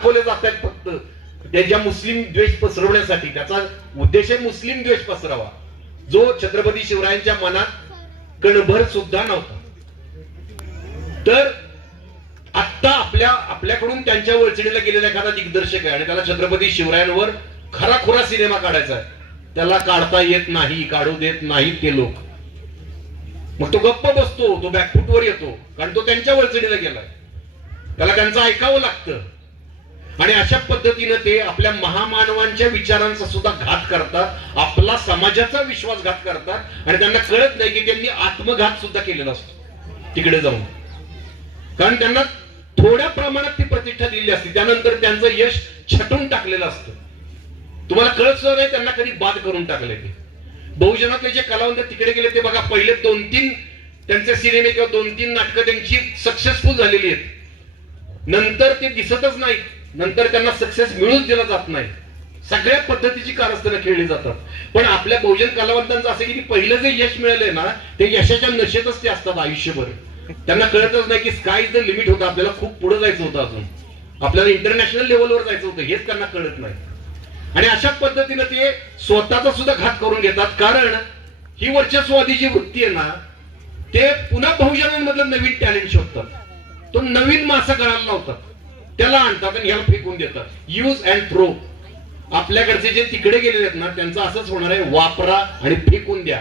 दाखवले जातात फक्त. त्याच्या मुस्लिम द्वेष पसरवण्यासाठी. त्याचा उद्देश आहे मुस्लिम द्वेष पसरावा. जो छत्रपती शिवरायांच्या मनात कणभर सुद्धा नव्हता. तर आत्ता आपल्या आपल्याकडून त्यांच्या वळचणीला गेलेला एखादा दिग्दर्शक आहे आणि त्याला छत्रपती शिवरायांवर खराखुरा सिनेमा काढायचा आहे. त्याला काढता येत नाही काढू देत नाहीत ते लोक. मग तो गप्प बसतो तो बॅकफुटवर येतो. कारण तो त्यांच्या वळचणीला गेलाय. त्याला त्यांचं ऐकावं लागतं. आणि अशा पद्धतीनं ते आपल्या महामानवांच्या विचारांचा सुद्धा घात करतात आपला समाजाचा विश्वासघात करतात आणि त्यांना कळत नाही की त्यांनी आत्मघात सुद्धा केलेला असतो. तिकडे जाऊन. कारण त्यांना थोड्या प्रमाणात ती प्रतिष्ठा दिलेली असते त्यानंतर त्यांचं यश छटून टाकलेलं असतं. तुम्हाला कळत सुद्धा नाही त्यांना कधी बाद करून टाकले ते. बहुजनातले जे कलावंत तिकडे गेले ते बघा पहिले दोन तीन त्यांचे सिनेमे किंवा दोन तीन नाटकं त्यांची सक्सेसफुल झालेली आहेत. नंतर ते दिसतच नाही नंतर त्यांना सक्सेस मिळूच दिला जात नाही. सगळ्या पद्धतीची कारस्थानं खेळली जातात. पण आपल्या बहुजन कलावंतांचं असं की पहिलं जे यश मिळालंय ना ते यशाच्या नशेतच ते असतात आयुष्यभर. त्यांना कळतच नाही की स्काय द लिमिट होतं. आपल्याला खूप पुढे जायचं होतं अजून. आपल्याला इंटरनॅशनल लेवलवर जायचं होतं. हेच त्यांना कळत नाही. आणि अशा पद्धतीनं ते स्वतःचा सुद्धा घात करून घेतात. कारण ही वर्चस्वादी जी वृत्ती आहे ना ते पुन्हा बहुजनांमधलं नवीन टॅलेंट शोधतात. तो नवीन मासा गळाला लावतात. त्याला आणतात आणि ह्याला फेकून देतात. यूज अँड थ्रो आपल्याकडचे जे तिकडे गेलेले आहेत ना त्यांचं असंच होणार आहे वापरा आणि फेकून द्या.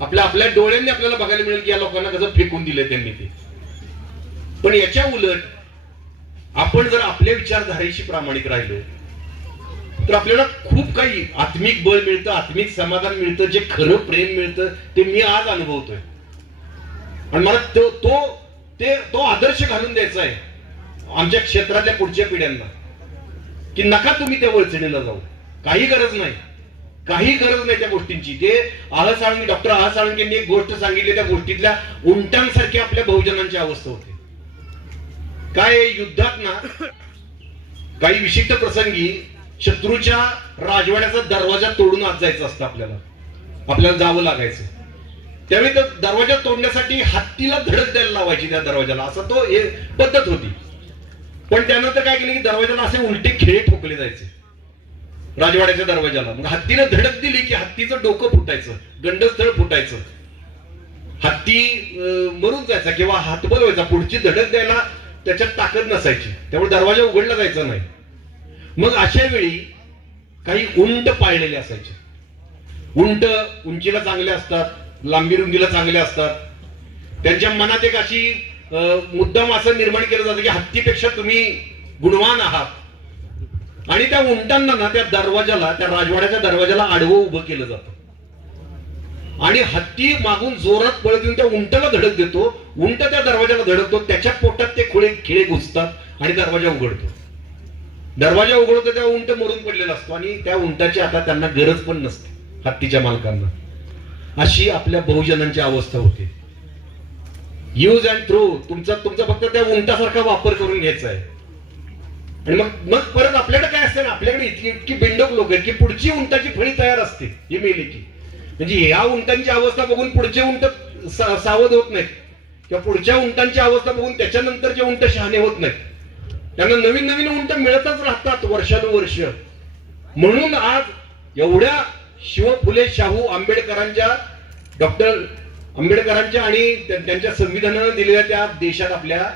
आपल्या आपल्या डोळ्यांनी आपल्याला बघायला मिळेल की या लोकांना कसं फेकून दिलंय त्यांनी ते. पण याच्या उलट आपण जर आपल्या विचारधारेशी प्रामाणिक राहिलो तर आपल्याला खूप काही आत्मिक बळ मिळतं आत्मिक समाधान मिळतं जे खरं प्रेम मिळतं ते मी आज अनुभवतोय. आणि मला तो तो ते तो आदर्श घालून द्यायचा आहे. आमच्या क्षेत्रातल्या पुढच्या पिढ्यांना की नका तुम्ही त्या वळचणीला जाऊ. काही गरज नाही. काही गरज नाही त्या गोष्टींची. ते आह साळंगे डॉक्टर आह यांनी एक गोष्ट सांगितली त्या गोष्टीतल्या उंटांसारखी आपल्या बहुजनांची अवस्था होते. काय युद्धात ना काही विशिष्ट प्रसंगी शत्रूच्या राजवाड्याचा दरवाजा तोडून आत जायचं असतं आपल्याला. आपल्याला जावं लागायचं. त्यावेळी तर दरवाजा तोडण्यासाठी हत्तीला धडक द्यायला लावायची त्या दरवाजाला. असं तो हे पद्धत होती. पण त्यानंतर काय केलं की दरवाजाला असे उलटे खिळे ठोकले जायचे. राजवाड्याच्या दरवाजाला. मग हत्तीनं धडक दिली की हत्तीचं डोकं फुटायचं गंडस्थळ फुटायचं. हत्ती मरून जायचा किंवा हातबल व्हायचा पुढची धडक द्यायला त्याच्यात ताकद नसायची. त्यामुळे दरवाजा उघडला जायचा नाही. मग अशा वेळी काही उंट पाळलेले असायचे. उंट उंचीला चांगले असतात लांबी रुंदीला चांगले असतात. त्यांच्या मनात एक अशी मुद्दाम असं निर्माण केलं जातं की हत्तीपेक्षा तुम्ही गुणवान आहात. आणि त्या उंटांना ना त्या दरवाजाला त्या राजवाड्याच्या दरवाजाला आडवं उभं केलं जातं. आणि हत्ती मागून जोरात पळत येऊन त्या उंटाला धडक देतो. उंट त्या दरवाजाला धडकतो. त्याच्या पोटात ते खुळे खिळे घुसतात आणि दरवाजा उघडतो. दरवाजा उघडतो त्या उंट मरून पडलेला असतो आणि त्या उंटाची आता त्यांना गरज पण नसते हत्तीच्या मालकांना. अशी आपल्या बहुजनांची अवस्था होते. यूज अँड थ्रू तुमचा तुमचा फक्त त्या उंटासारखा वापर करून घ्यायचा आहे आणि मग मग परत आपल्याकडे काय असते ना? आपल्याकडे इतकी इतकी बिंडोक लोक आहेत की पुढची उंटाची फळी तयार असते ही मेली की. म्हणजे ह्या उंटांची अवस्था बघून पुढचे उंट सा- सावध होत नाहीत. किंवा पुढच्या उंटांची अवस्था बघून त्याच्यानंतर जे उंट शहाणे होत नाहीत. त्यांना नवीन नवीन उंट मिळतच राहतात वर्षानुवर्ष. म्हणून आज एवढ्या शिव फुले शाहू आंबेडकरांच्या डॉक्टर आंबेडकरांच्या आणि त्यांच्या संविधानानं दिलेल्या त्या देशात आपल्या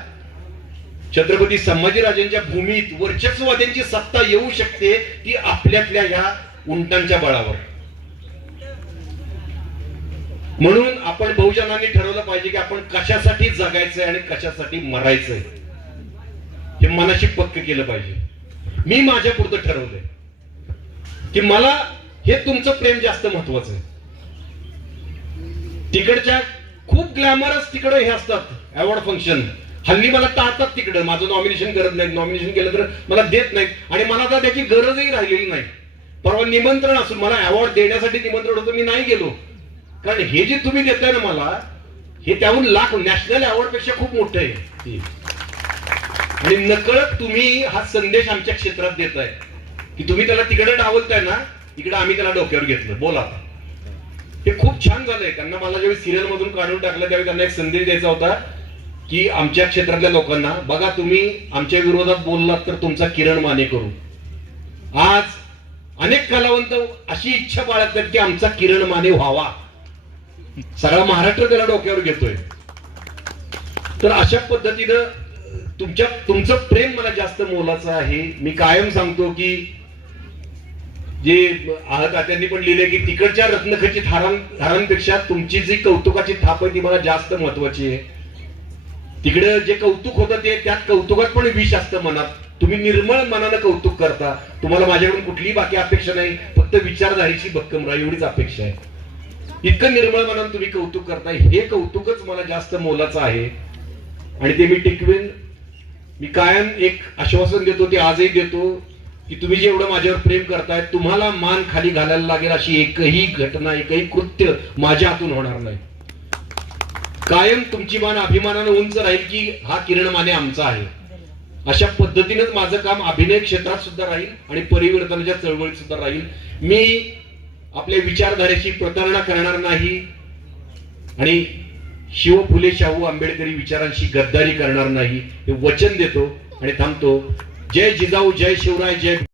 छत्रपती संभाजीराजांच्या भूमीत वर्चस्ववाद्यांची सत्ता येऊ शकते ती आपल्यातल्या ह्या उंटांच्या बळावर. म्हणून आपण बहुजनांनी ठरवलं पाहिजे की आपण कशासाठी जगायचंय आणि कशासाठी मरायचंय. हे मनाशी पक्क केलं पाहिजे. मी माझ्या पुरतं ठरवलंय की मला हे तुमचं प्रेम जास्त महत्वाचं आहे. तिकडच्या खूप ग्लॅमरस तिकडे हे असतात. अवॉर्ड फंक्शन हल्ली मला टाळतात तिकडं. माझं नॉमिनेशन करत नाहीत. नॉमिनेशन केलं तर मला देत नाहीत. आणि मला आता त्याची गरजही राहिलेली नाही. परवा निमंत्रण असून मला अवॉर्ड देण्यासाठी निमंत्रण होतं मी नाही गेलो. कारण हे जे तुम्ही देताय ना मला हे त्याहून लाख नॅशनल अवॉर्डपेक्षा खूप मोठं आहे. आणि नकळत तुम्ही हा संदेश आमच्या क्षेत्रात देताय. की तुम्ही त्याला तिकडे डावलताय ना इकडे आम्ही त्याला डोक्यावर घेतलं. बोला आता. हे खूप छान झालंय. त्यांना मला ज्यावेळी सिरियल मधून काढून टाकलं त्यावेळी त्यांना एक संदेश द्यायचा होता की आमच्या क्षेत्रातल्या लोकांना बघा तुम्ही आमच्या विरोधात बोललात तर तुमचा किरण माने करू. आज अनेक कलावंत अशी इच्छा बाळगतात की आमचा किरण माने व्हावा. सगळा महाराष्ट्र त्याला डोक्यावर घेतोय. तर अशा पद्धतीनं तुमच्या तुमचं प्रेम मला जास्त मोलाचं आहे. मी कायम सांगतो की जे आहतात्यांनी पण लिहिले की तिकडच्या रत्नखचित हारां हारांपेक्षा तुमची जी कौतुकाची थाप आहे ती मला जास्त महत्वाची आहे. तिकडे जे कौतुक होतं ते त्यात कौतुकात पण विष असतं मनात. तुम्ही निर्मळ मनानं कौतुक करता. तुम्हाला माझ्याकडून कुठलीही बाकी अपेक्षा नाही. फक्त विचारधारीची भक्कम राहा एवढीच अपेक्षा आहे. इतकं निर्मळ मनानं तुम्ही कौतुक करताय. हे कौतुकच मला जास्त मोलाचं आहे. आणि ते मी टिकवेन. मी कायम एक आश्वासन देतो ते आजही देतो. की तुम्ही जेवढं माझ्यावर प्रेम करताय तुम्हाला मान खाली घालायला लागेल अशी एकही घटना एकही कृत्य माझ्या हातून होणार नाही. कायम तुमची मान अभिमानानं उंच राहील की हा किरण माने आमचा आहे. अशा पद्धतीनेच माझं काम अभिनय क्षेत्रात सुद्धा राहील आणि परिवर्तनाच्या चळवळीत सुद्धा राहील. मी आपल्या विचारधारेची प्रतारणा करणार नाही आणि शिव फुले शाहू आंबेडकरी विचारांशी गद्दारी करणार नाही. हे वचन देतो आणि थांबतो. जय जिजाऊ जय शिवराय जय